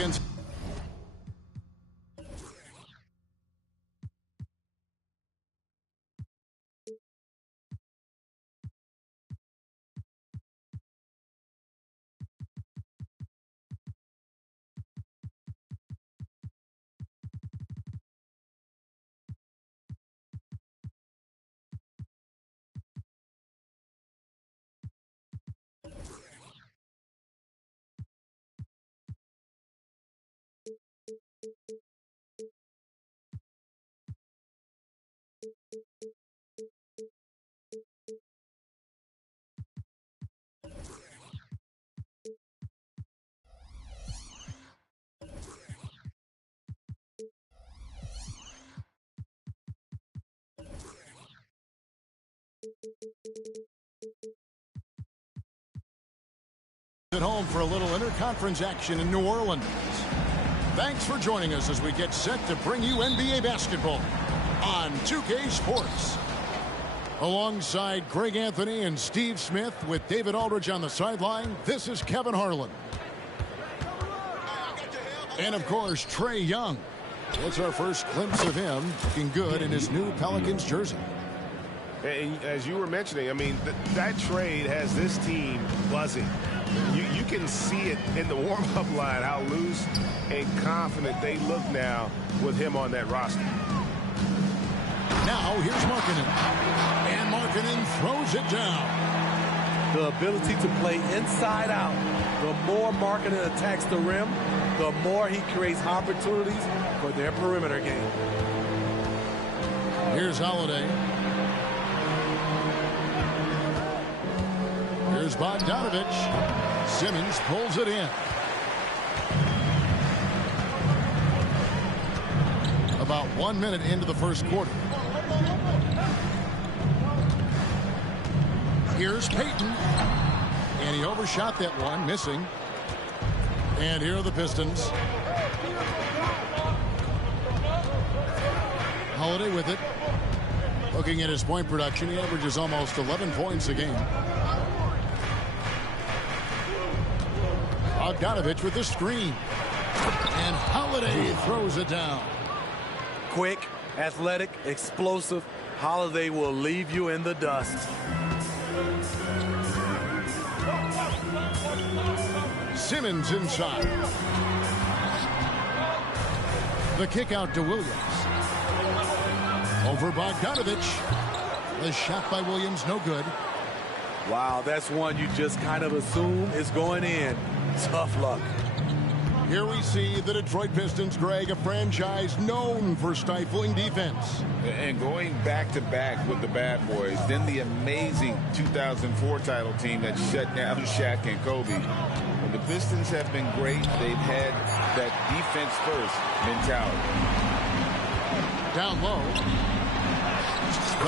Pelicans. At home for a little interconference action in New Orleans. Thanks for joining us as we get set to bring you NBA basketball on 2K Sports. Alongside Greg Anthony and Steve Smith with David Aldridge on the sideline, this is Kevin Harlan. And of course, Trae Young. It's our first glimpse of him looking good in his new Pelicans jersey. And as you were mentioning, I mean, that trade has this team buzzing. You can see it in the warm-up line, how loose and confident they look now with him on that roster. Now, here's Markkanen. And Markkanen throws it down. The ability to play inside out. The more Markkanen attacks the rim, the more he creates opportunities for their perimeter game. Here's Holiday. Here's Bogdanovich. Simmons pulls it in. About 1 minute into the first quarter. Here's Payton. And he overshot that one, missing. And here are the Pistons. Holiday with it. Looking at his point production, he averages almost 11 points a game. Bogdanovich with the screen. And Holiday throws it down. Quick, athletic, explosive. Holiday will leave you in the dust. Simmons inside. The kick out to Williams. Over Bogdanovich. The shot by Williams, no good. Wow, that's one you just kind of assume is going in. Tough luck. Here we see the Detroit Pistons, Greg, a franchise known for stifling defense. And going back-to-back with the bad boys, then the amazing 2004 title team that shut down Shaq and Kobe. When the Pistons have been great, they've had that defense-first mentality. Down low.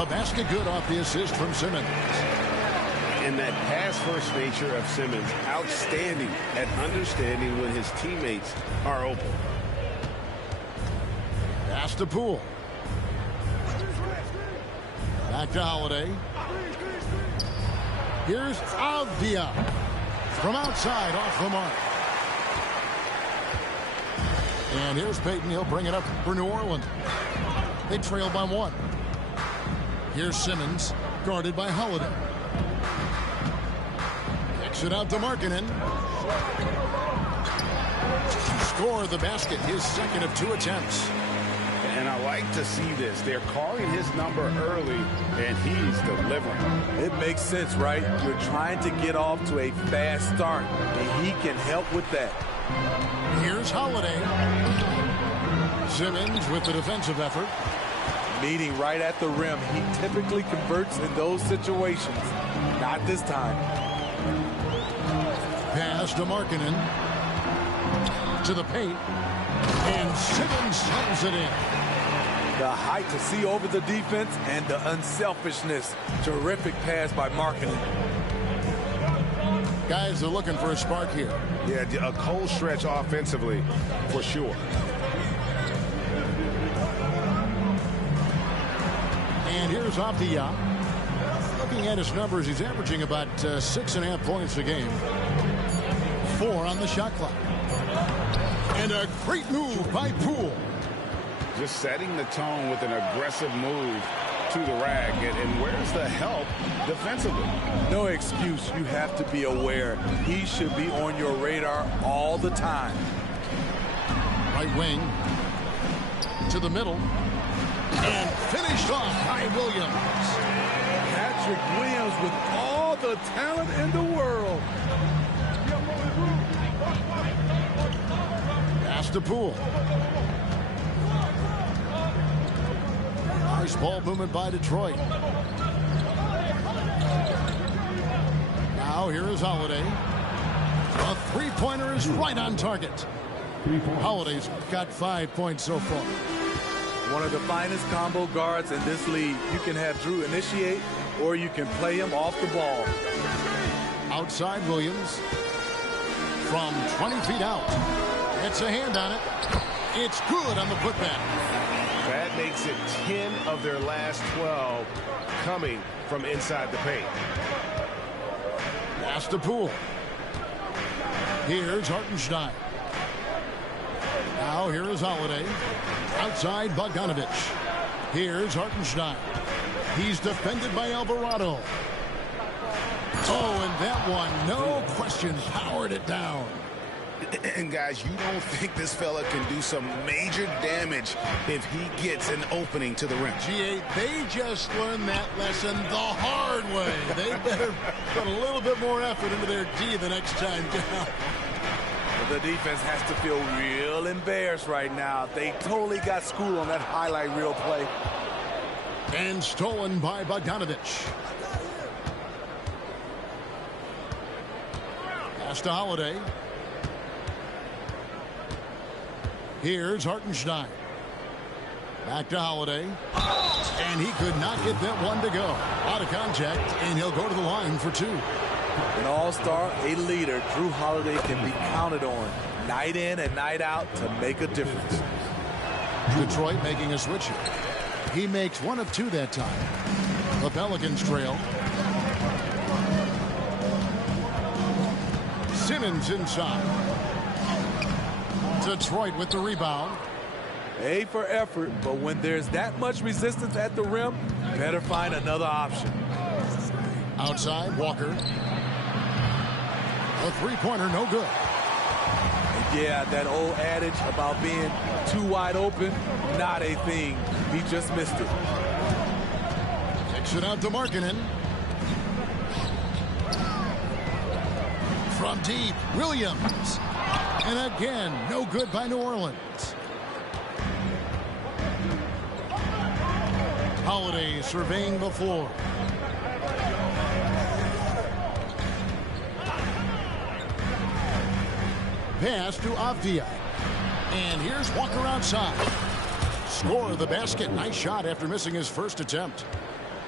The basket good off the assist from Simmons. And that pass-first nature of Simmons, outstanding at understanding when his teammates are open. Pass to Poole. Back to Holiday. Here's Avdia. From outside, off the mark. And here's Payton. He'll bring it up for New Orleans. They trail by one. Here's Simmons, guarded by Holiday. Kicks it out to Markkanen. Score the basket, his second of 2 attempts. And I like to see this. They're calling his number early, and he's delivering. It makes sense, right? You're trying to get off to a fast start, and he can help with that. Here's Holiday. Simmons with the defensive effort. Meeting right at the rim. He typically converts in those situations. Not this time. Pass to Markkanen. To the paint. And Simmons sends it in. The height to see over the defense and the unselfishness. Terrific pass by Markkanen. Guys are looking for a spark here. Yeah, a cold stretch offensively, for sure. And here's Avdia. Looking at his numbers, he's averaging about 6.5 points a game. 4 on the shot clock. And a great move by Poole. Just setting the tone with an aggressive move to the rack. And where's the help defensively? No excuse. You have to be aware. He should be on your radar all the time. Right wing to the middle. And finished off by Williams. Patrick Williams with all the talent in the world. Pass to Poole. Nice ball movement by Detroit. Now here is Holiday. A three-pointer is right on target. Holiday's got 5 points so far. One of the finest combo guards in this league. You can have Drew initiate, or you can play him off the ball. Outside Williams. From 20 feet out. It's a hand on it. It's good on the putback. That makes it 10 of their last 12 coming from inside the paint. Pass to Poole. Here's Hartenstein. Now here is Holiday. Outside Bogdanovich. Here's Hartenstein. He's defended by Alvarado. Oh, and that one, no question, powered it down. And guys, you don't think this fella can do some major damage if he gets an opening to the rim. G8, they just learned that lesson the hard way. They better put a little bit more effort into their D the next time down. The defense has to feel real embarrassed right now. They totally got schooled on that highlight reel play. And stolen by Bogdanovich. Pass to Holiday. Here's Hartenstein. Back to Holiday. And he could not get that one to go. Out of contact, and he'll go to the line for two. An all-star, a leader, Drew Holiday can be counted on night in and night out to make a difference. Detroit making a switch here. He makes one of two that time. The Pelicans trail. Simmons inside. Detroit with the rebound. A for effort, but when there's that much resistance at the rim, better find another option. Outside, Walker. A three-pointer, no good. Yeah, that old adage about being too wide open, not a thing. He just missed it. Kicks it out to Markkanen. From deep, Williams. And again, no good by New Orleans. Holiday surveying the floor. Pass to Avdia. And here's Walker outside. Score the basket. Nice shot after missing his first attempt.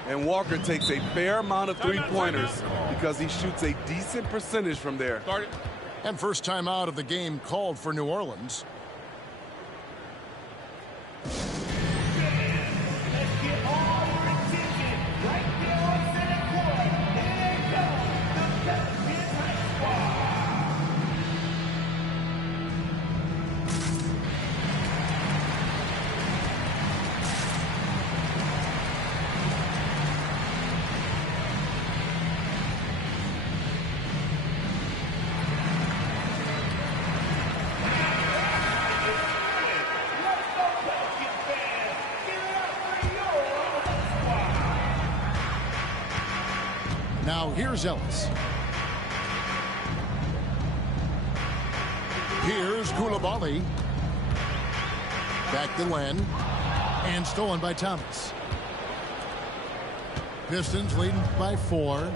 And Walker takes a fair amount of three-pointers because he shoots a decent percentage from there. And first time out of the game called for New Orleans. Now here's Ellis. Here's Koulibaly. Back to Len. And stolen by Thomas. Pistons leading by 4.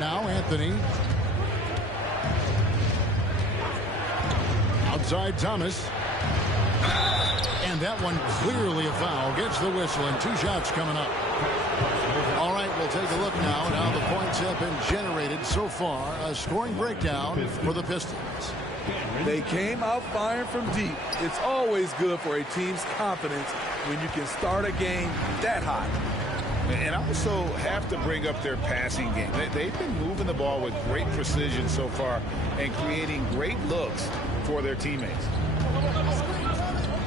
Now Anthony. Outside Thomas. And that one clearly a foul. Gets the whistle and 2 shots coming up. All right, we'll take a look now at how the points have been generated so far. A scoring breakdown for the Pistons. They came out firing from deep. It's always good for a team's confidence when you can start a game that hot. And I also have to bring up their passing game. They've been moving the ball with great precision so far and creating great looks for their teammates.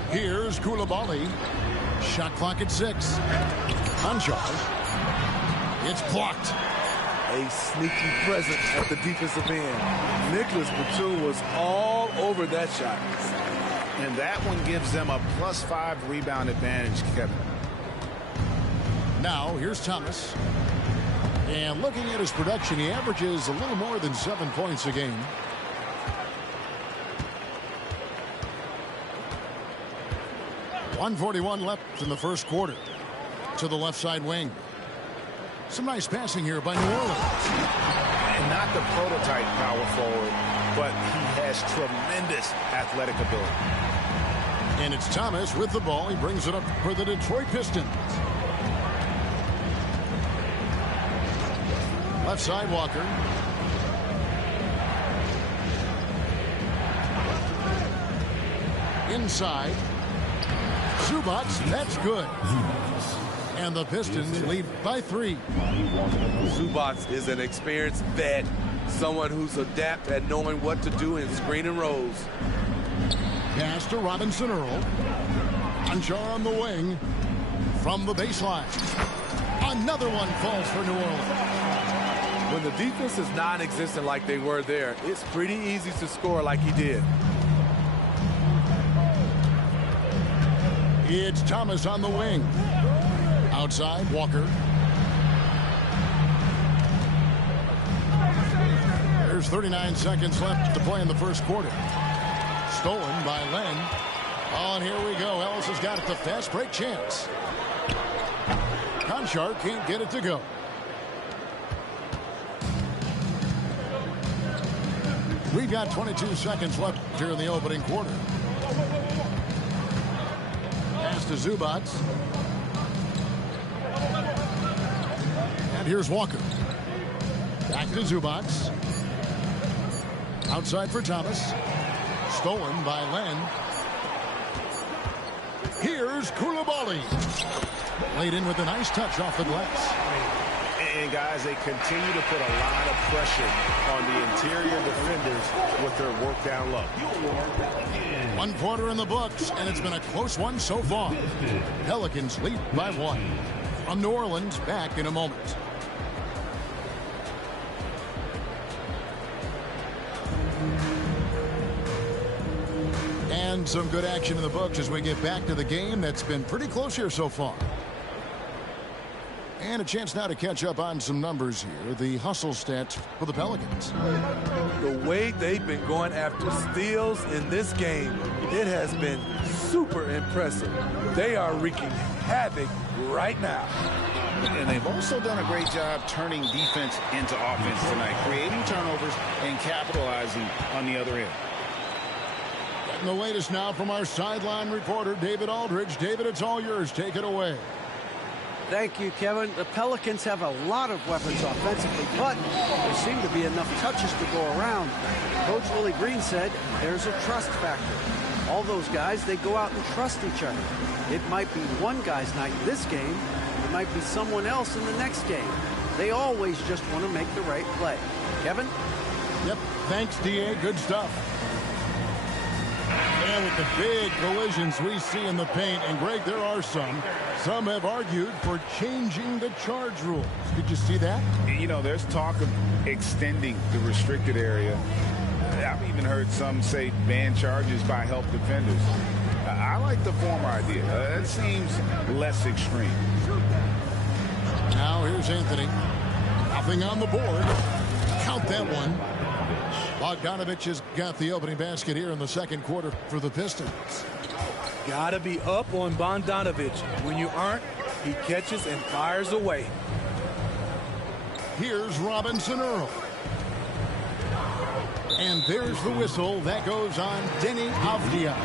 Here's Koulibaly. Shot clock at 6. Conchar. It's blocked. A sneaky presence at the defensive end. Nicholas Batum was all over that shot. And that one gives them a +5 rebound advantage, Kevin. Now, here's Thomas. And looking at his production, he averages a little more than 7 points a game. .141 left in the first quarter. To the left side wing. Some nice passing here by New Orleans. And not the prototype power forward, but he has tremendous athletic ability. And it's Thomas with the ball. He brings it up for the Detroit Pistons. Left side, Walker. Inside. Zubac, that's good. And the Pistons lead by 3. Zubac is an experienced vet, someone who's adept at knowing what to do in screen and rolls. Pass to Robinson Earl. Conchar on the wing. From the baseline. Another one falls for New Orleans. When the defense is non-existent like they were there, it's pretty easy to score like he did. It's Thomas on the wing. Outside, Walker. There's 39 seconds left to play in the first quarter. Stolen by Len. Oh, and here we go. Ellis has got it. The fast break chance. Conchar can't get it to go. We've got 22 seconds left here in the opening quarter. Pass to Zubac. And here's Walker. Back to Zubac. Outside for Thomas. Stolen by Len. Here's Koulibaly. Laid in with a nice touch off the glass. And guys, they continue to put a lot of pressure on the interior defenders with their work down low. 1 quarter in the books, and it's been a close one so far. Pelicans lead by 1. From New Orleans, back in a moment. And some good action in the books as we get back to the game that's been pretty close here so far. And a chance now to catch up on some numbers here. The hustle stats for the Pelicans. The way they've been going after steals in this game, it has been super impressive. They are wreaking havoc right now. And they've also done a great job turning defense into offense tonight, creating turnovers and capitalizing on the other end. Getting the latest now from our sideline reporter, David Aldridge. David, it's all yours. Take it away. Thank you, Kevin. The Pelicans have a lot of weapons offensively, but there seem to be enough touches to go around. Coach Willie Green said there's a trust factor. All those guys, they go out and trust each other. It might be one guy's night this game. It might be someone else in the next game. They always just want to make the right play. Kevin? Yep. Thanks, D.A. Good stuff. And with the big collisions we see in the paint, and Greg, there are some have argued for changing the charge rules. Did you see that? You know, there's talk of extending the restricted area. I've even heard some say ban charges by help defenders. I like the former idea. That seems less extreme. Now here's Anthony. Nothing on the board. Count that one. Bogdanovich has got the opening basket here in the second quarter for the Pistons. Gotta be up on Bogdanovich. When you aren't, he catches and fires away. Here's Robinson Earl. And there's the whistle. That goes on Denny Avdia.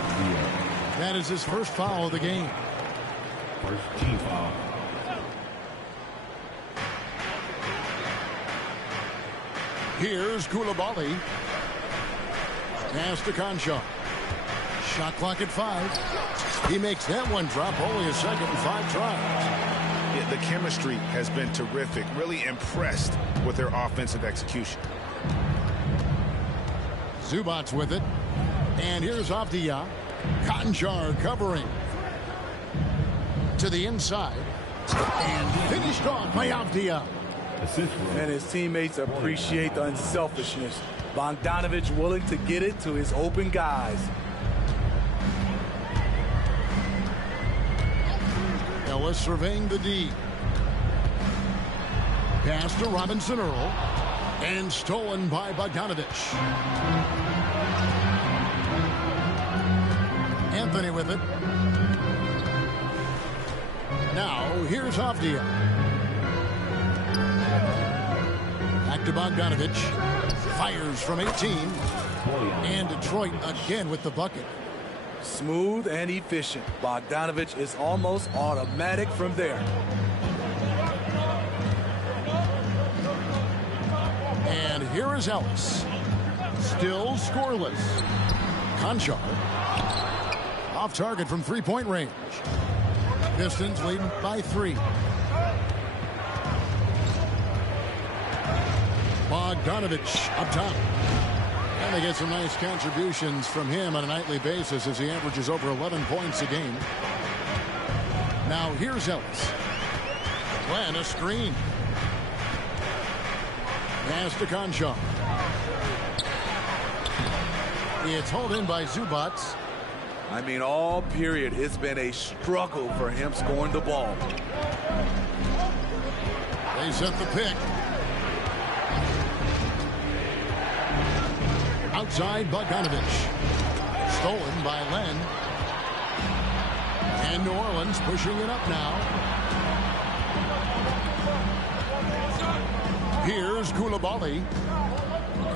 That is his first foul of the game. First team foul. Here's Koulibaly. Pass to Conchar. Shot clock at 5. He makes that one drop. Only a second and 5 tries. The chemistry has been terrific. Really impressed with their offensive execution. Zubac's with it. And here's Avdia. Conjar covering. To the inside. And finished off by Avdia. And his teammates appreciate the unselfishness. Bogdanovich willing to get it to his open guys. Ellis surveying the D. Pass to Robinson Earl. And stolen by Bogdanovich. Anthony with it. Now, here's Avdia. Back to Bogdanovich. Fires from 18. And Detroit again with the bucket. Smooth and efficient. Bogdanovich is almost automatic from there. And here is Ellis. Still scoreless. Conchar. Off target from three-point range. Pistons leading by 3. Bogdanovich up top. And they get some nice contributions from him on a nightly basis as he averages over 11 points a game. Now here's Ellis. Glenn, a screen. Pass to Conchar. It's hauled in by Zubac. I mean, all period, it's been a struggle for him scoring the ball. They set the pick. Outside Bogdanovich. Stolen by Len. And New Orleans pushing it up now. Here's Koulibaly.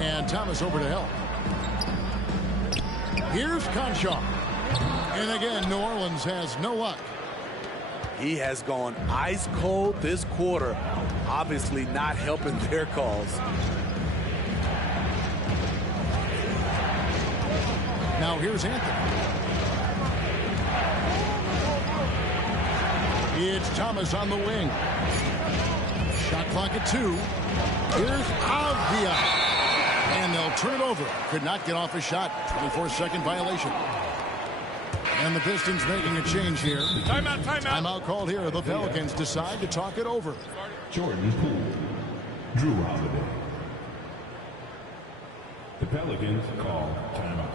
And Thomas over to help. Here's Conchar. And again, New Orleans has no luck. He has gone ice cold this quarter. Obviously not helping their cause. Now here's Anthony. It's Thomas on the wing. Shot clock at 2. Here's Avdia. And they'll turn it over. Could not get off a shot. 24-second violation. And the Pistons making a change here. Timeout, timeout. Timeout called here. The Pelicans decide to talk it over. Jordan Poole. Drew Holiday. The Pelicans call timeout.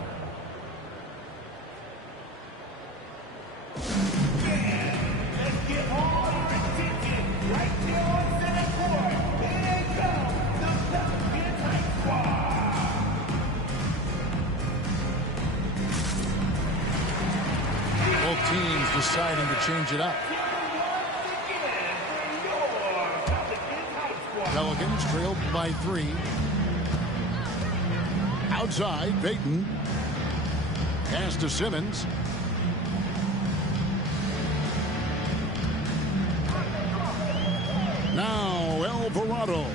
Let's get all your attention right here on center court. Here comes the Pelicans High Squad. Both teams deciding to change it up. Pelicans trailed by 3. Outside, Payton. Pass to Simmons. Now Alvarado.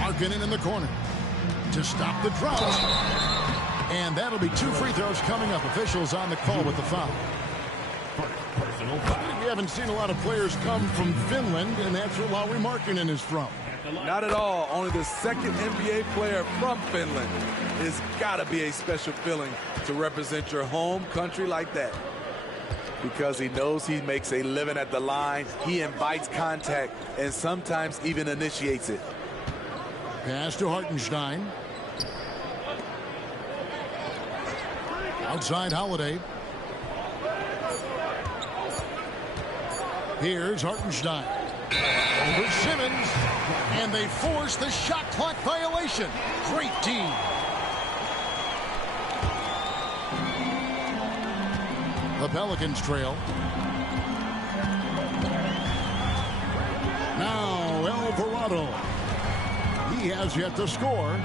Markkanen in the corner to stop the drought. And that'll be 2 free throws coming up. Officials on the call with the foul. Personal foul. We haven't seen a lot of players come from Finland, and that's where Lauri Markkanen is from. Not at all. Only the second NBA player from Finland. It's got to be a special feeling to represent your home country like that. Because he knows he makes a living at the line. He invites contact and sometimes even initiates it. Pass to Hartenstein. Outside Holiday. Here's Hartenstein. Over Simmons. And they force the shot clock violation. Great team. The Pelicans trail. Now Alvarado. He has yet to score.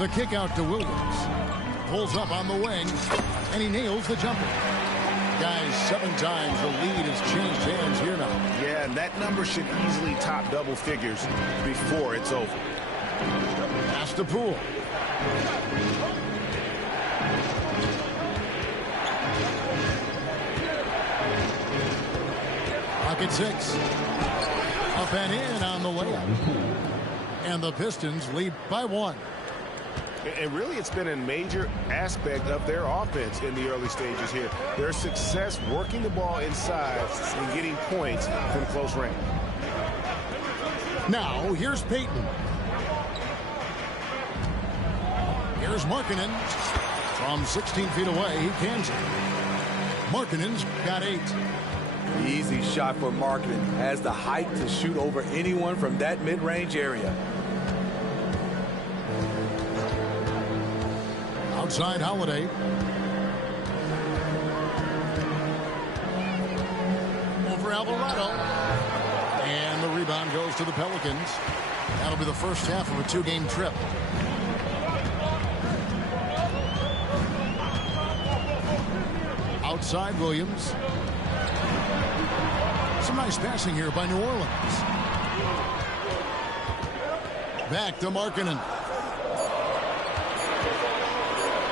The kick out to Williams. Pulls up on the wing. And he nails the jumper. Guys, 7 times the lead has changed hands here now. Yeah, and that number should easily top double figures before it's over. Pass to Poole. Clock at 6. Up and in on the layup. And the Pistons lead by 1. And really, it's been a major aspect of their offense in the early stages here. Their success working the ball inside and getting points from close range. Now, here's Payton. Here's Markkanen. From 16 feet away, he cans it. Markkanen's got 8. Easy shot for Markkanen. Has the height to shoot over anyone from that mid-range area. Outside Holiday. Over Alvarado. And the rebound goes to the Pelicans. That'll be the first half of a 2-game trip. Outside Williams. Some nice passing here by New Orleans. Back to Markkanen.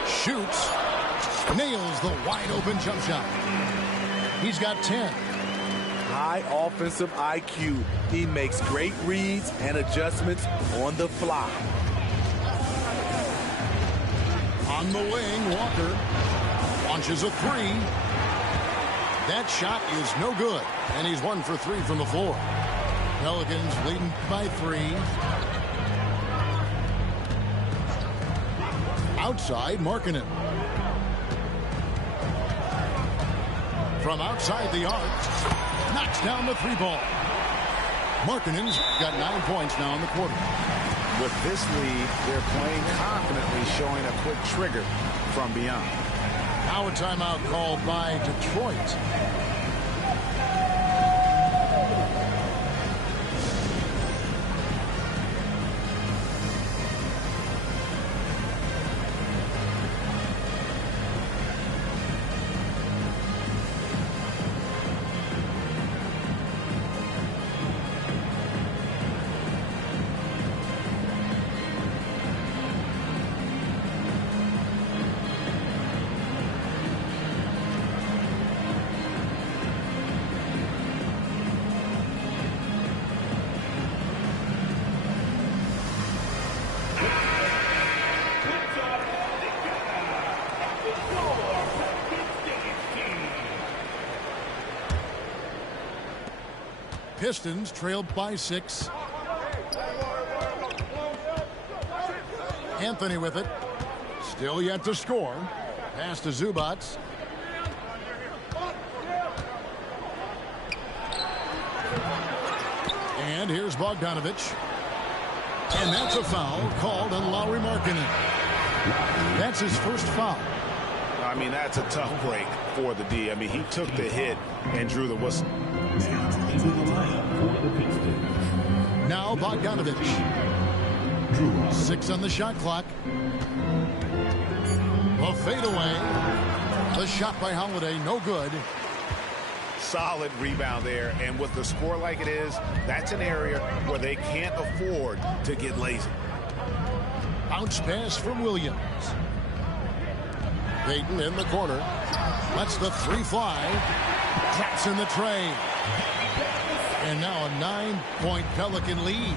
Shoots. Nails the wide open jump shot. He's got 10. High offensive IQ. He makes great reads and adjustments on the fly. On the wing, Walker launches a 3. That shot is no good, and he's 1 for 3 from the floor. Pelicans leading by 3. Outside, Markkanen. From outside the arc, knocks down the 3-ball. Markkanen's got 9 points now in the quarter. With this lead, they're playing confidently, showing a quick trigger from beyond. Now a timeout called by Detroit. Pistons trailed by 6. Anthony with it. Still yet to score. Pass to Zubats. And here's Bogdanovich. And that's a foul called on Lauri Markkanen. That's his first foul. I mean, that's a tough break for the D. I mean, he took the hit and drew the whistle. Now Bogdanovich. 6 on the shot clock. The fadeaway. The shot by Holiday, no good. Solid rebound there, and with the score like it is, that's an area where they can't afford to get lazy. Bounce pass from Williams. Payton in the corner. Lets the 3 fly. Traps in the tray. And now a 9-point Pelican lead.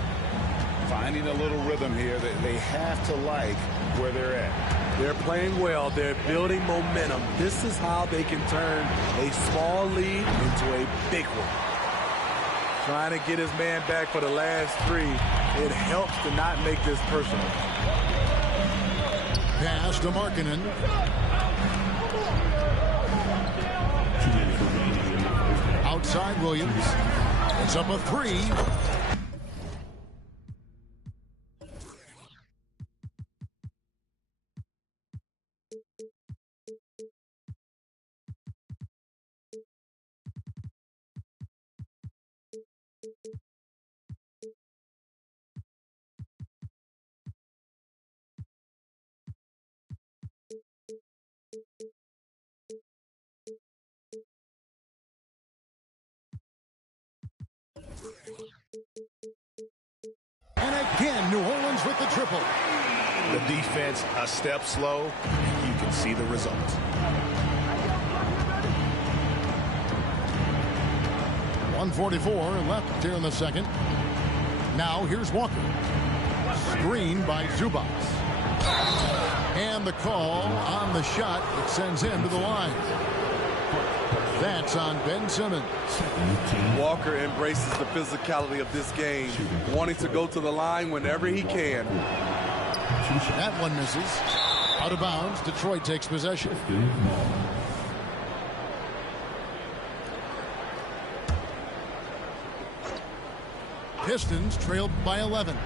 Finding a little rhythm here that they have to like where they're at. They're playing well. They're building momentum. This is how they can turn a small lead into a big one. Trying to get his man back for the last 3. It helps to not make this personal. Pass to Markkanen. Outside Williams. It's up a 3. And again, New Orleans with the triple. The defense a step slow, and you can see the result. 1:44 left here in the second. Now here's Walker. Screen by Zubac. And the call on the shot that sends him to the line. That's on Ben Simmons. Walker embraces the physicality of this game, wanting to go to the line whenever he can. That one misses. Out of bounds. Detroit takes possession. Pistons trailed by 11.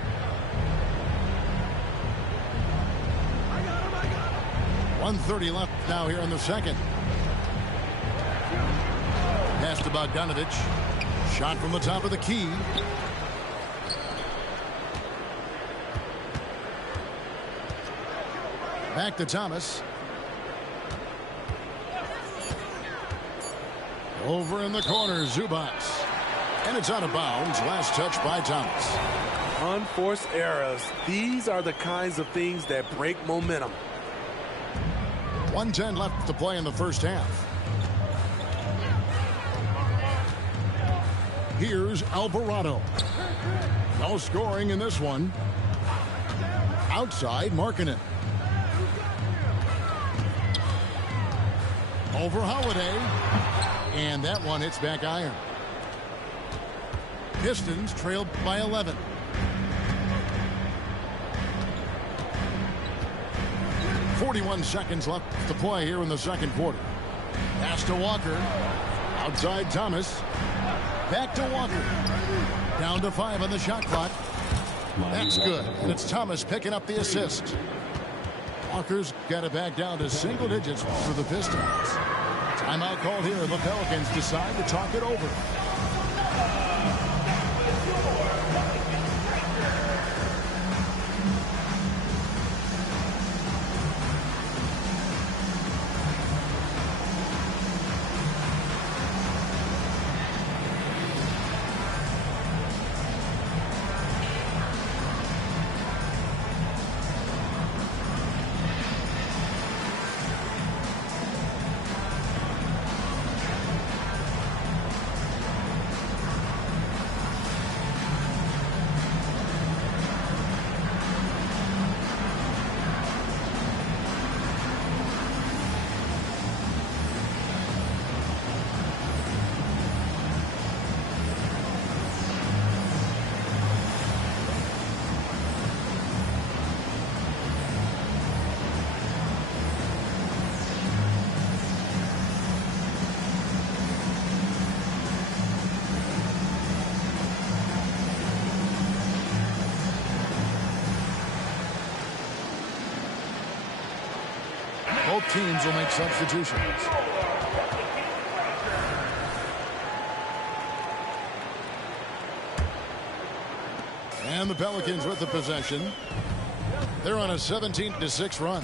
.130 left now here in the second. Pass to Bogdanovich. Shot from the top of the key. Back to Thomas. Over in the corner, Zubac. And it's out of bounds. Last touch by Thomas. Unforced errors. These are the kinds of things that break momentum. 1:10 left to play in the first half. Here's Alvarado. No scoring in this one. Outside, Markkanen. Over Holiday. And that one hits back iron. Pistons trailed by 11. .41 seconds left to play here in the second quarter. Pass to Walker. Outside Thomas. Back to Walker. Down to 5 on the shot clock. That's good. And it's Thomas picking up the assist. Walker's got it back down to single digits for the Pistons. Timeout called here. The Pelicans decide to talk it over. Both teams will make substitutions. And the Pelicans with the possession. They're on a 17-6 run.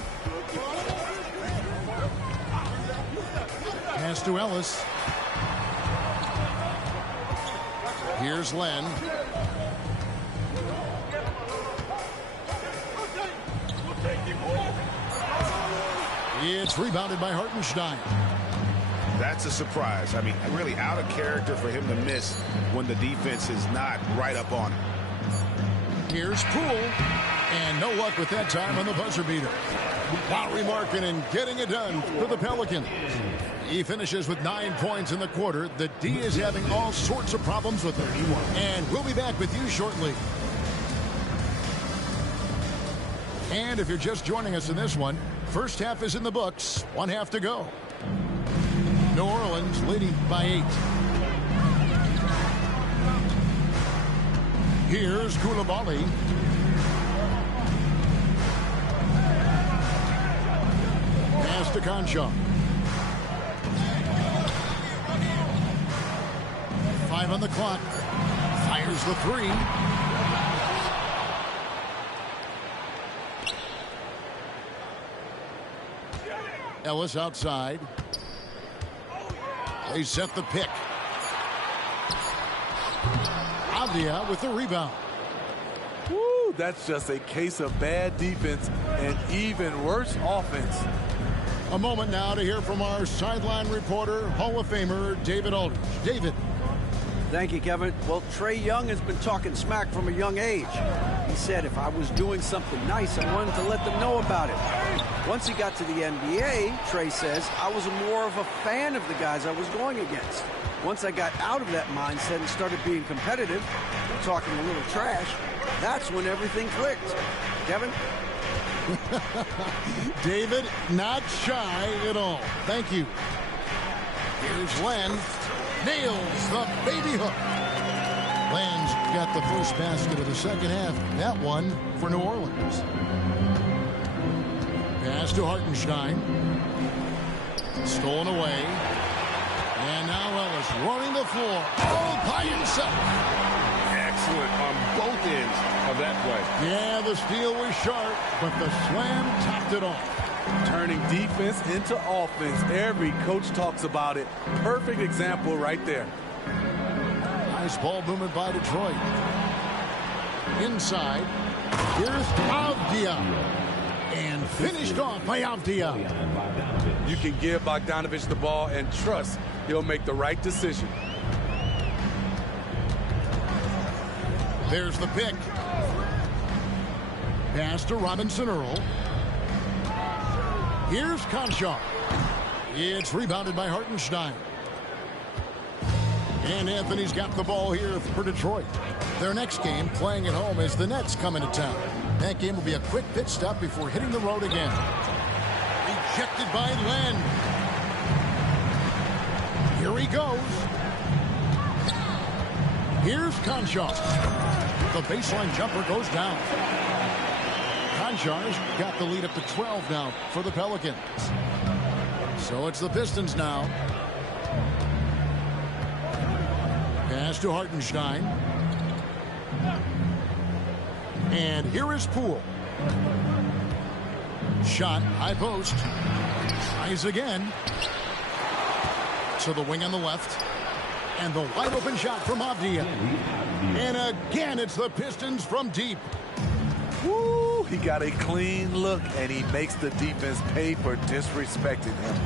Pass to Ellis. Here's Len. It's rebounded by Hartenstein. That's a surprise. I mean, really out of character for him to miss when the defense is not right up on him. Here's Poole. And no luck with that time on the buzzer beater. Lauri Markkanen getting it done for the Pelicans. He finishes with 9 points in the quarter. The D is having all sorts of problems with him. And we'll be back with you shortly. And if you're just joining us in this one, first half is in the books. 1 half to go. New Orleans leading by 8. Here's Coulibaly. Pass to Concha. 5 on the clock. Fires the 3. Ellis outside. They set the pick. Avdia with the rebound. Woo, that's just a case of bad defense and even worse offense. A moment now to hear from our sideline reporter, Hall of Famer David Aldridge. David. Thank you, Kevin. Well, Trae Young has been talking smack from a young age. He said if I was doing something nice, I wanted to let them know about it. Once he got to the NBA, Trae says, I was more of a fan of the guys I was going against. Once I got out of that mindset and started being competitive, and talking a little trash, that's when everything clicked. Kevin? David, not shy at all. Thank you. Here's Len. Nails the baby hook. Len's got the first basket of the second half. That one for New Orleans. Pass to Hartenstein. Stolen away. And now Ellis running the floor all by himself. Excellent on both ends of that play. Yeah, the steal was sharp, but the slam topped it off. Turning defense into offense. Every coach talks about it. Perfect example right there. Nice ball movement by Detroit. Inside. Here's Avdia. And finished off by Avdia. You can give Bogdanovich the ball and trust he'll make the right decision. There's the pick. Pass to Robinson Earl. Here's Conchar. It's rebounded by Hartenstein. And Anthony's got the ball here for Detroit. Their next game, playing at home, is the Nets coming to town. That game will be a quick pit stop before hitting the road again. Rejected by Len. Here he goes. Here's Conchar. The baseline jumper goes down. Conchar's got the lead up to 12 now for the Pelicans. So it's the Pistons now. Pass to Hartenstein. And here is Poole. Shot, high post. Tries again. To the wing on the left. And the wide open shot from Avdia. And again, it's the Pistons from deep. Woo, he got a clean look, and he makes the defense pay for disrespecting him.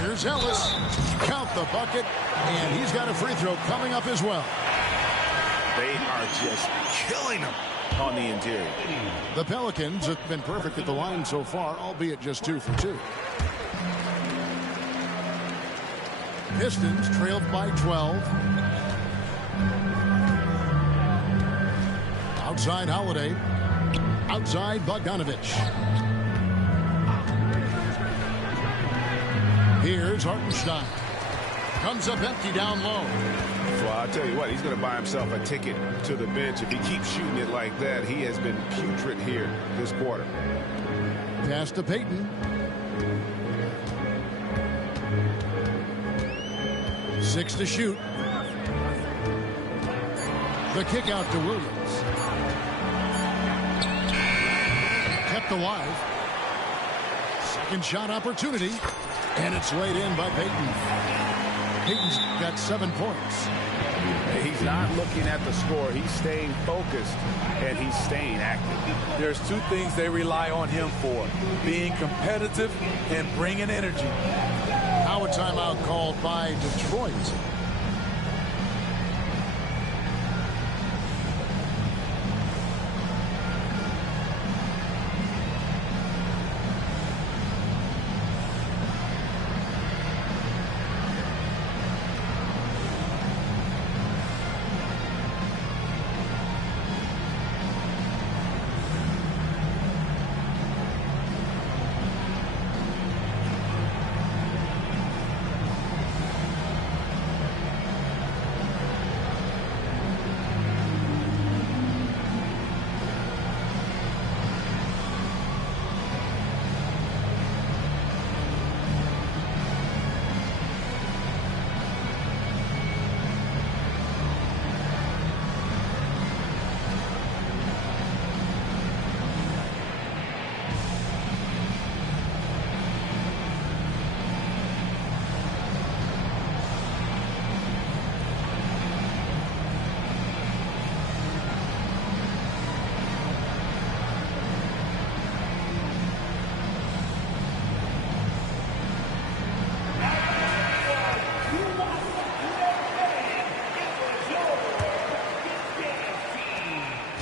Here's Ellis. Count the bucket. And he's got a free throw coming up as well. They are just killing him on the interior. The Pelicans have been perfect at the line so far, albeit just 2 for 2. Pistons trailed by 12. Outside Holiday. Outside Bogdanovich. Here's Hartenstein. Comes up empty down low. Well, I'll tell you what, he's going to buy himself a ticket to the bench. If he keeps shooting it like that, he has been putrid here this quarter. Pass to Payton. 6 to shoot. The kick out to Williams. Kept alive. Second shot opportunity. And it's laid in by Payton. Payton's got 7 points. He's not looking at the score. He's staying focused, and he's staying active. There's 2 things they rely on him for: being competitive and bringing energy. Now a timeout called by Detroit.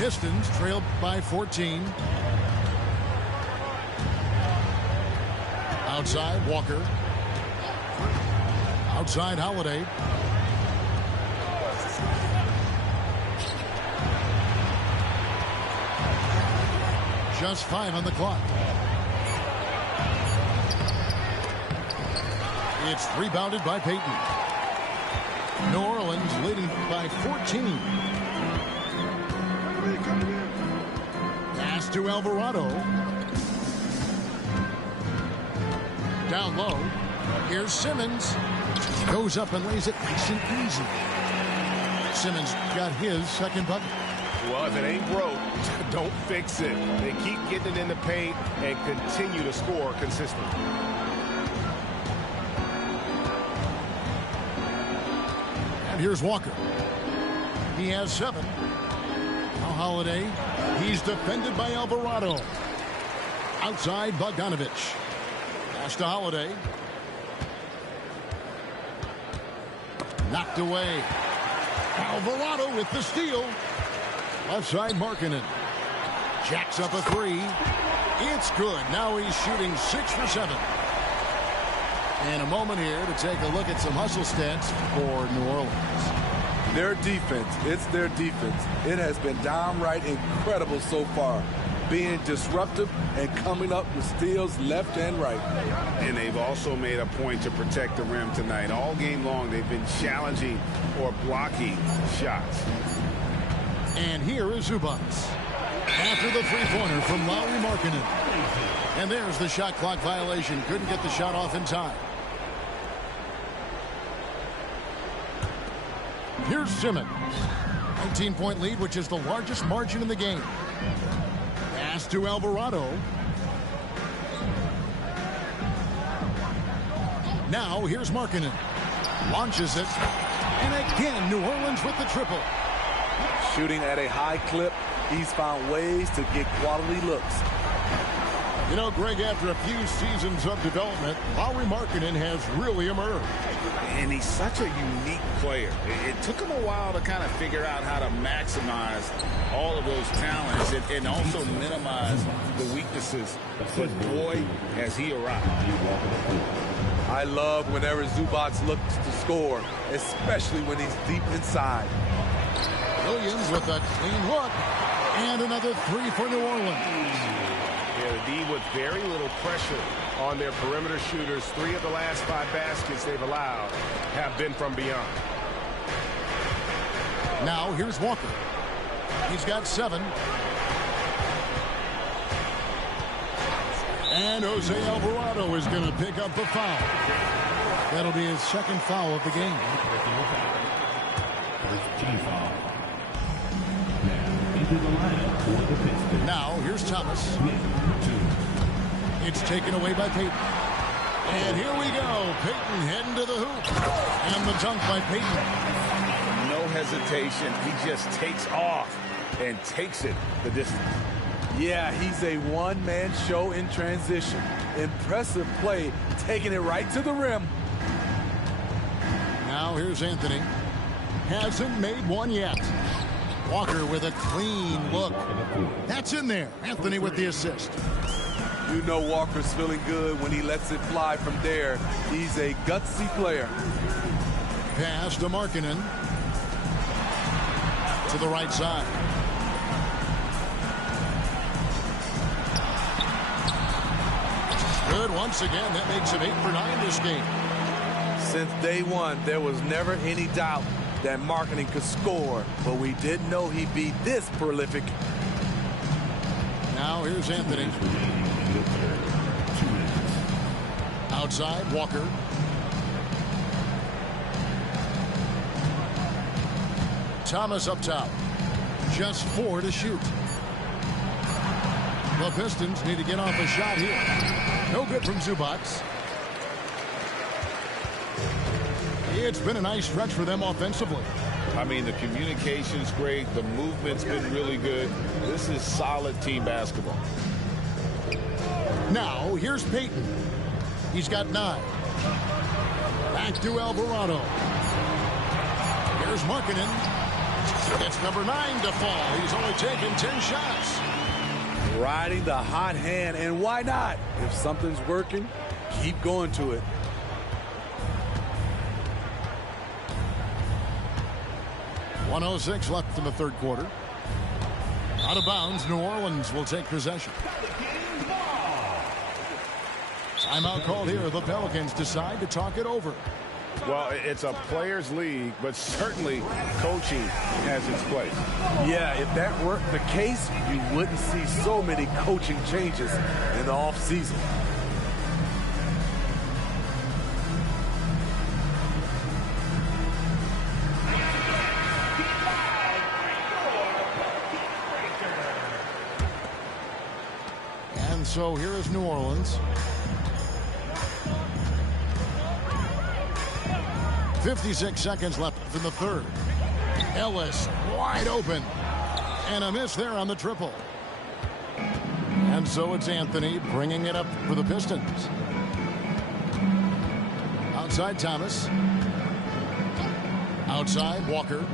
Pistons trailed by 14. Outside, Walker. Outside, Holiday. Just 5 on the clock. It's rebounded by Payton. New Orleans leading by 14. Pass to Alvarado. Down low. Here's Simmons. Goes up and lays it nice and easy. Simmons got his second bucket. Well, if it ain't broke, don't fix it. They keep getting it in the paint and continue to score consistently. And here's Walker. He has 7. Now Holiday. He's defended by Alvarado. Outside, Bogdanovich. Pass to Holiday. Knocked away. Alvarado with the steal. Left side, Markkanen. Jacks up a 3. It's good. Now he's shooting 6 for 7. And a moment here to take a look at some hustle stats for New Orleans. Their defense, it's their defense. It has been downright incredible so far. Being disruptive and coming up with steals left and right. And they've also made a point to protect the rim tonight. All game long, they've been challenging or blocking shots. And here is Zubac. After the three-pointer from Lauri Markkanen. And there's the shot clock violation. Couldn't get the shot off in time. Here's Simmons. 19-point lead, which is the largest margin in the game. Pass to Alvarado. Now here's Markkanen. Launches it. And again, New Orleans with the triple. Shooting at a high clip, he's found ways to get quality looks. You know, Greg, after a few seasons of development, Lauri Markkanen has really emerged. And he's such a unique player. It took him a while to kind of figure out how to maximize all of those talents and also minimize the weaknesses. But boy, has he arrived. I love whenever Zubac looks to score, especially when he's deep inside. Williams with a clean look. And another 3 for New Orleans. Yeah, the D with very little pressure on their perimeter shooters. 3 of the last 5 baskets they've allowed have been from beyond. Now here's Walker. He's got 7. And Jose Alvarado is going to pick up the foul. That'll be his second foul of the game. Now here's Thomas. It's taken away by Payton. And here we go. Payton heading to the hoop. And the dunk by Payton. No hesitation. He just takes off and takes it the distance. Yeah, he's a one-man show in transition. Impressive play, taking it right to the rim. Now here's Anthony. Hasn't made one yet. Walker with a clean look. That's in there. Anthony with the assist. You know Walker's feeling good when he lets it fly from there. He's a gutsy player. Pass to Markkanen. To the right side. Good once again. That makes him 8 for 9 this game. Since day one, there was never any doubt that Markkanen could score, but we didn't know he'd be this prolific. Now here's Anthony. Outside, Walker. Thomas up top. Just 4 to shoot. The Pistons need to get off a shot here. No good from Zubac. It's been a nice stretch for them offensively. I mean, the communication's great. The movement's been really good. This is solid team basketball. Now, here's Payton. He's got 9. Back to Alvarado. Here's Markkanen. It's number 9 to fall. He's only taken 10 shots. Riding the hot hand, and why not? If something's working, keep going to it. .106 left in the third quarter. Out of bounds, New Orleans will take possession. Timeout called here. The Pelicans decide to talk it over. Well, it's a players' league, but certainly coaching has its place. Yeah, if that weren't the case, you wouldn't see so many coaching changes in the offseason. And so here is New Orleans. 56 seconds left in the third. Ellis wide open. And a miss there on the triple. And so it's Anthony bringing it up for the Pistons. Outside Thomas. Outside Walker.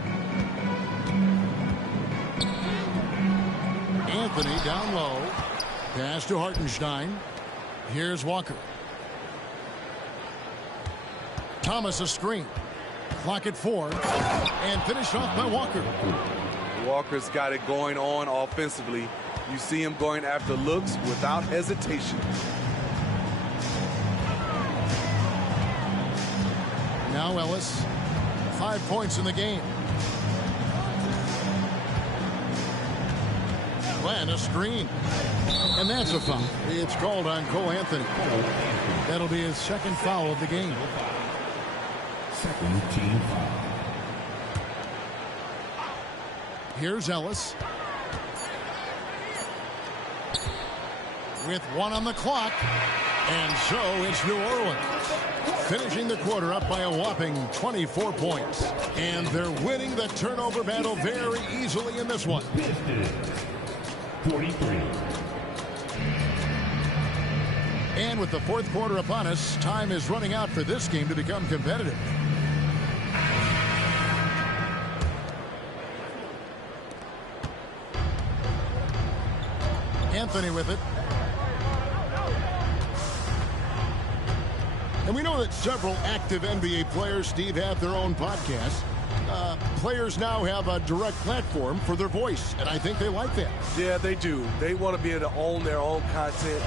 Anthony down low. Pass to Hartenstein. Here's Walker. Thomas a screen. Clock at 4. And finished off by Walker. Walker's got it going on offensively. You see him going after looks without hesitation. Now Ellis. 5 points in the game. Glenn a screen. And that's a foul. It's called on Cole Anthony. That'll be his second foul of the game. Second team foul. Here's Ellis. With 1 on the clock. And so it's New Orleans. Finishing the quarter up by a whopping 24 points. And they're winning the turnover battle very easily in this one. Pistons, 43. And with the fourth quarter upon us, time is running out for this game to become competitive. Anthony with it. And we know that several active NBA players, Steve, have their own podcasts. Players now have a direct platform for their voice, and I think they like that. Yeah, they do. They want to be able to own their own content,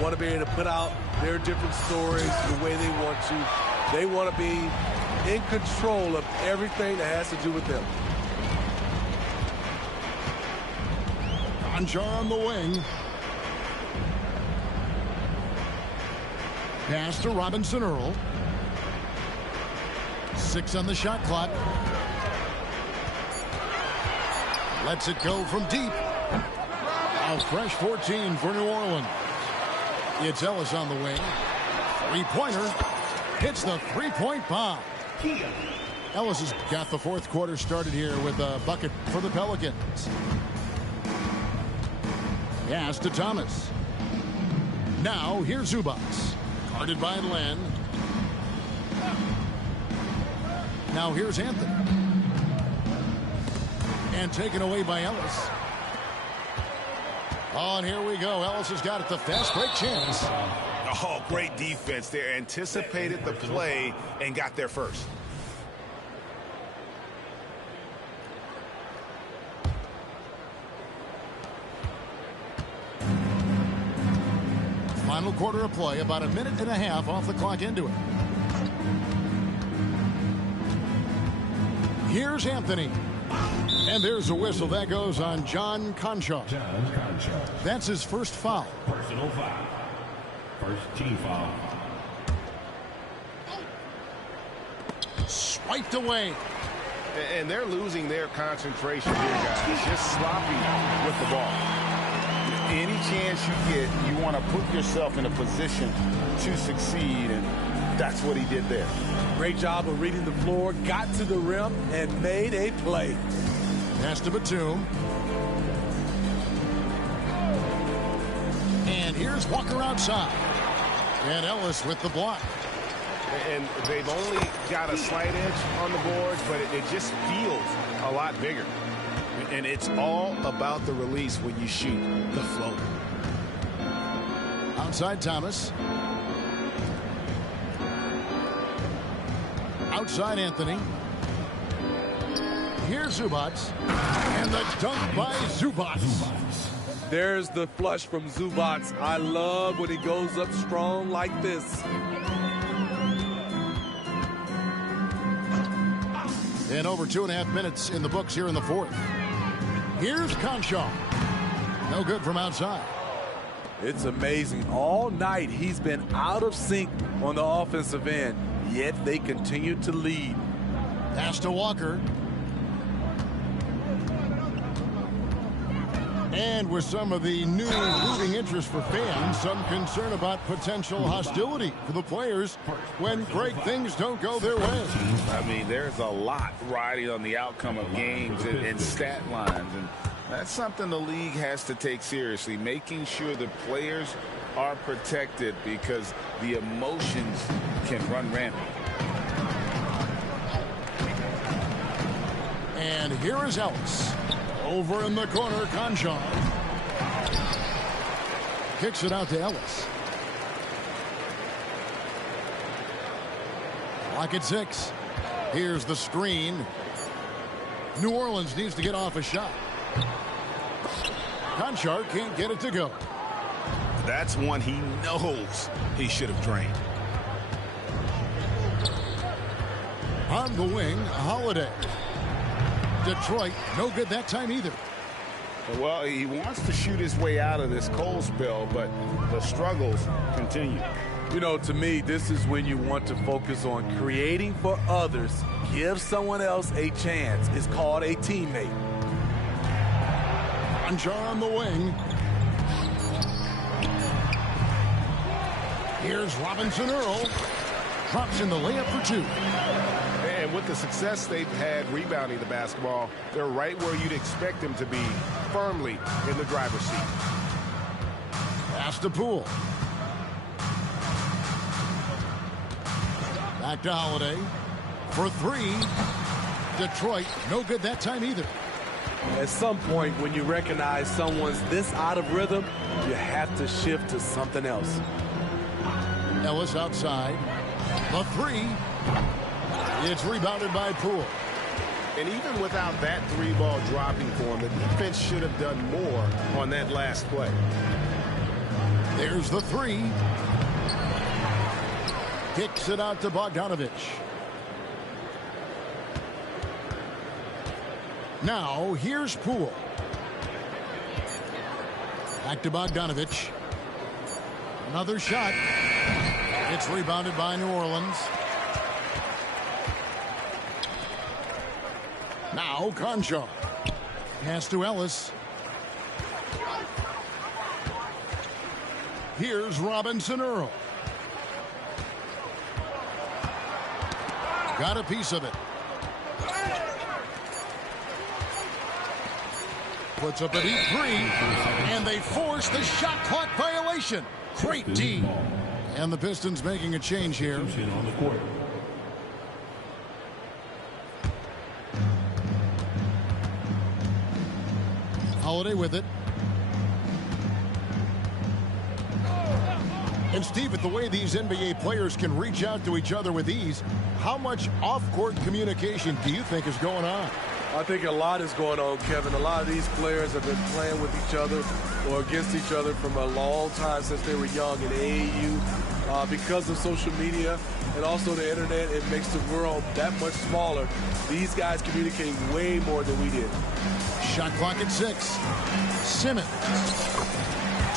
want to be able to put out their different stories the way they want to. They want to be in control of everything that has to do with them. Conchar on the wing. Pass to Robinson Earl. 6 on the shot clock. Lets it go from deep. A fresh 14 for New Orleans. It's Ellis on the wing. Three-pointer. Hits the three-point bomb. Ellis has got the fourth quarter started here with a bucket for the Pelicans. Pass to Thomas. Now here's Zubats. Guarded by Len. Now here's Anthony. And taken away by Ellis. Oh, and here we go. Ellis has got it. The fast break chance. Oh, great defense there. Anticipated the play and got there first. Final quarter of play, about a minute and a half off the clock into it. Here's Anthony. And there's a whistle. That goes on John Conchar. John Conchar. That's his first foul. Personal foul. First team foul. Swiped away. And they're losing their concentration here, guys. Just sloppy with the ball. Any chance you get, you want to put yourself in a position to succeed, and that's what he did there. Great job of reading the floor, got to the rim, and made a play. Pass to Batum. And here's Walker outside. And Ellis with the block. And they've only got a slight edge on the boards, but it just feels a lot bigger. And it's all about the release when you shoot the float. Outside Thomas. Outside Anthony. Here's Zubac. And the dunk by Zubac. There's the flush from Zubac. I love when he goes up strong like this. And over 2.5 minutes in the books here in the fourth. Here's Conchar. No good from outside. It's amazing. All night he's been out of sync on the offensive end, yet they continue to lead. Pass to Walker. And with some of the new rooting interest for fans, some concern about potential hostility for the players when great things don't go their way. I mean, there's a lot riding on the outcome of games and stat lines, and that's something the league has to take seriously, making sure the players are protected because the emotions can run rampant. And here is Ellis. Over in the corner, Conchar. Kicks it out to Ellis. Clock at 6. Here's the screen. New Orleans needs to get off a shot. Conchar can't get it to go. That's one he knows he should have drained. On the wing, Holiday. Detroit, no good that time either. Well, he wants to shoot his way out of this cold spell, but the struggles continue. You know, to me, this is when you want to focus on creating for others. Give someone else a chance. It's called a teammate. Conchar on the wing. Here's Robinson Earl. Drops in the layup for 2. And with the success they've had rebounding the basketball, they're right where you'd expect them to be, firmly in the driver's seat. Pass to Poole. Back to Holiday. For 3. Detroit, no good that time either. At some point, when you recognize someone's this out of rhythm, you have to shift to something else. Ellis outside. The 3. It's rebounded by Poole. And even without that 3-ball dropping for him, the defense should have done more on that last play. There's the 3. Kicks it out to Bogdanovich. Now, here's Poole. Back to Bogdanovich. Another shot. It's rebounded by New Orleans. Now, Conchar. Pass to Ellis. Here's Robinson Earl. Got a piece of it. Puts up a deep 3. And they force the shot clock violation. Great D. And the Pistons making a change here. On the court. Holiday with it. And Steve, with the way these NBA players can reach out to each other with ease, how much off-court communication do you think is going on? I think a lot is going on, Kevin. A lot of these players have been playing with each other or against each other from a long time since they were young in AAU. Because of social media and also the internet, it makes the world that much smaller. These guys communicate way more than we did. Shot clock at 6. Simmons.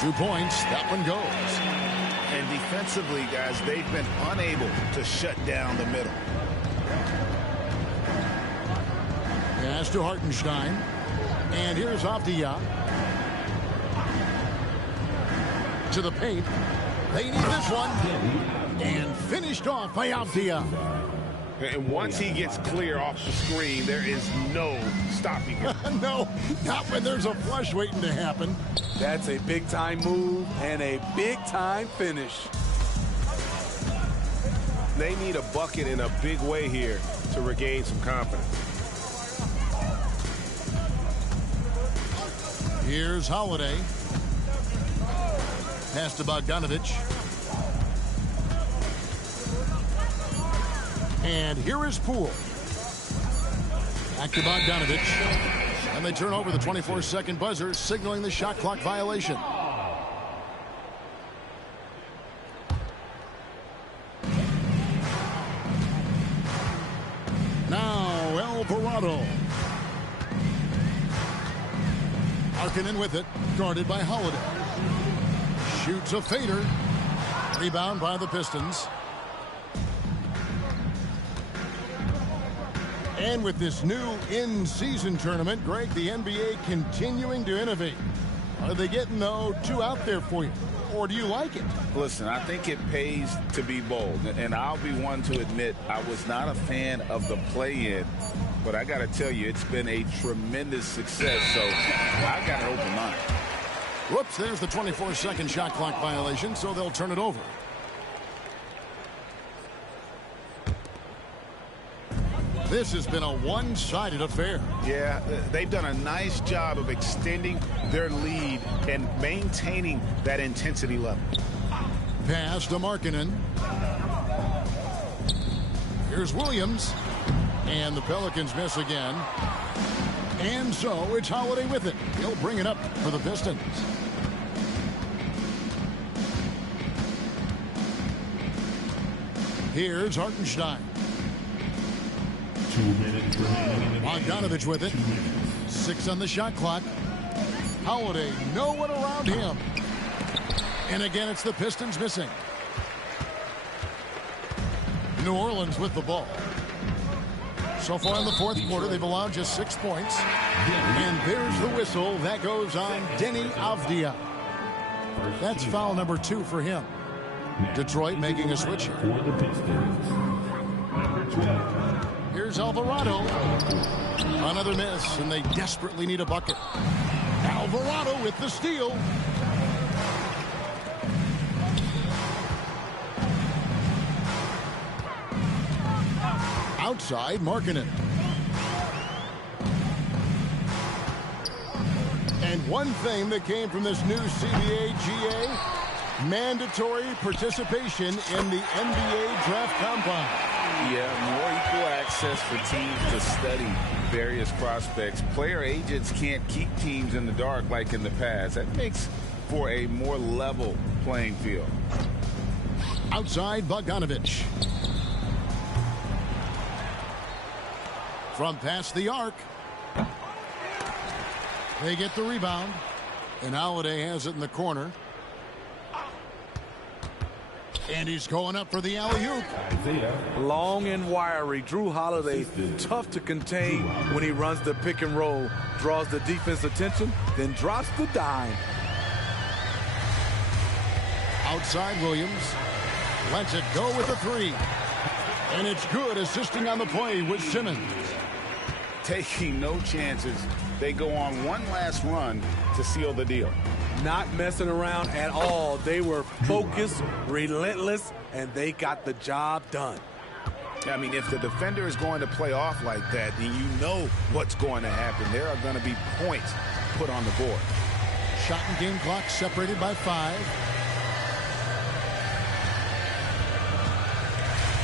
2 points. That one goes. And defensively, guys, they've been unable to shut down the middle. Pass to Hartenstein. And here's Avdia. To the paint. They need this one. And finished off by Avdia. And once he gets clear off the screen, there is no stopping him. No, not when there's a flush waiting to happen. That's a big-time move and a big-time finish. They need a bucket in a big way here to regain some confidence. Here's Holiday. Pass to Bogdanovich. And here is Poole. Back to Bogdanovich. And they turn over the 24-second buzzer, signaling the shot clock violation. Now Alvarado. Markkanen with it, guarded by Holiday. Shoots a fader. Rebound by the Pistons. And with this new in-season tournament, Greg, the NBA continuing to innovate. Are they getting, though, too out there for you? Or do you like it? Listen, I think it pays to be bold. And I'll be one to admit I was not a fan of the play-in. But I got to tell you, it's been a tremendous success. So I got an open mind. Whoops, there's the 24-second shot clock violation, so they'll turn it over. This has been a one-sided affair. Yeah, they've done a nice job of extending their lead and maintaining that intensity level. Pass to Markkanen. Here's Williams. And the Pelicans miss again. And so it's Holiday with it. He'll bring it up for the Pistons. Here's Hartenstein. 2 minutes remaining. Bogdanovich with it. 6 on the shot clock. Holiday, no one around him. And again, it's the Pistons missing. New Orleans with the ball. So far in the fourth quarter, they've allowed just 6 points. And there's the whistle. That goes on Denny Avdia. That's foul number 2 for him. Detroit making a switch. For the Pistons. Number 12. Here's Alvarado. Another miss, and they desperately need a bucket. Alvarado with the steal. Outside, Markkanen. And one thing that came from this new CBA GA, mandatory participation in the NBA Draft Combine. Yeah, more equal access for teams to study various prospects. Player agents can't keep teams in the dark like in the past. That makes for a more level playing field. Outside, Bogdanovich. From past the arc. They get the rebound. And Holiday has it in the corner. And he's going up for the alley-oop. Long and wiry. Drew Holiday, tough to contain when he runs the pick and roll. Draws the defense attention, then drops the dime. Outside, Williams. Lets it go with a 3. And it's good, assisting on the play with Simmons. Taking no chances. They go on one last run to seal the deal. Not messing around at all. They were focused, relentless, and they got the job done. I mean, if the defender is going to play off like that, then you know what's going to happen. There are going to be points put on the board. Shot and game clock separated by 5.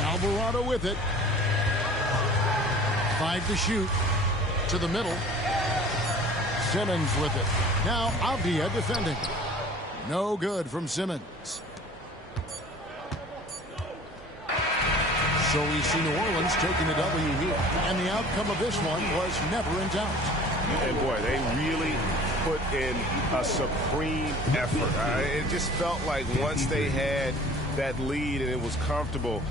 Alvarado with it. 5 to shoot. To the middle. Simmons with it. Now Avdia defending. No good from Simmons. So we see New Orleans taking the W here. And the outcome of this one was never in doubt. And boy, they really put in a supreme effort. It just felt like once they had that lead and it was comfortable,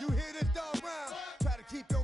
you hear this dog round, try to keep your